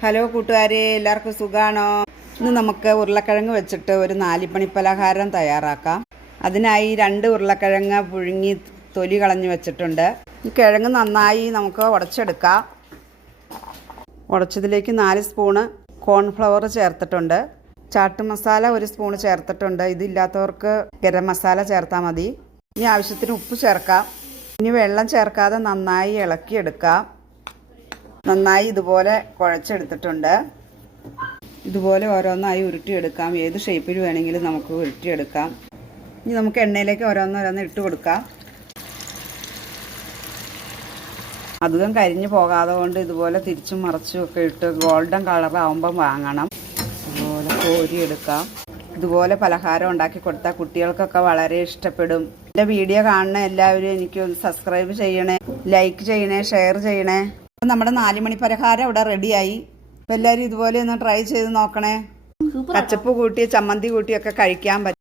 Hello കൂട്ടുകാരെ, എല്ലാവർക്കും സുഖാണോ? ഇന്ന് നമുക്ക് ഉരുളക്കിഴങ്ങ് വെച്ചിട്ട് ഒരു 4 മണി പലഹാരം തയ്യാറാക്കാം. അതിനായി 2 ഉരുളക്കിഴങ്ങ് പുഴുങ്ങി തൊലി കളഞ്ഞു വെച്ചിട്ടുണ്ട്. ഈ കിഴങ്ങ് നന്നായി നമുക്ക് ഉടച്ചെടുക്കാം. ഉടച്ചതിലേക്ക് 4 സ്പൂണ് കോൺഫ്ലവർ ചേർത്തിട്ടുണ്ട്. ചാട്ട് മസാല 1 സ്പൂണ് ചേർത്തിട്ടുണ്ട്. ഇതില്ലാത്തവർക്ക് ഗരം മസാല ചേർത്താൽ മതി. ഇനി ആവശ്യത്തിന് ഉപ്പ് ചേർക്കാം. ഇനി വെള്ളം ചേർക്കാതെ നന്നായി ഇളക്കിയെടുക്കാം. നന്നായി ഇതുപോലെ കുഴച്ചെടുത്തിട്ടുണ്ട്. ഇതുപോലെ ഓരോന്നായി ഉരുട്ടിയെടുക്കാം. ഏത് ഷേപ്പിൽ വേണമെങ്കിലും നമുക്ക് ഉരുട്ടിയെടുക്കാം. ഇനി നമുക്ക് എണ്ണയിലേക്ക് ഓരോന്നോരോന്ന് ഇട്ട് കൊടുക്കാം. അധികം കരിഞ്ഞു പോകാതെ കൊണ്ട് ഇതുപോലെ തിരിച്ചും മറിച്ചും ഒക്കെ ഇട്ട് ഗോൾഡൻ കളറാകുമ്പം വാങ്ങണം. ഇതുപോലെ കോരിയെടുക്കാം. ഇതുപോലെ പലഹാരം ഉണ്ടാക്കി കൊടുത്താൽ കുട്ടികൾക്കൊക്കെ വളരെ ഇഷ്ടപ്പെടും. എൻ്റെ വീഡിയോ കാണുന്ന എല്ലാവരും എനിക്ക് ഒന്ന് സബ്സ്ക്രൈബ് ചെയ്യണേ, ലൈക്ക് ചെയ്യണേ, ഷെയർ ചെയ്യണേ. അപ്പം നമ്മുടെ 4 മണി പലഹാരം ഇവിടെ റെഡിയായി. അപ്പം എല്ലാവരും ഇതുപോലെ ഒന്ന് ട്രൈ ചെയ്ത് നോക്കണേ. കച്ചപ്പ് കൂട്ടി ചമ്മന്തി കൂട്ടിയൊക്കെ കഴിക്കാൻ പറ്റും.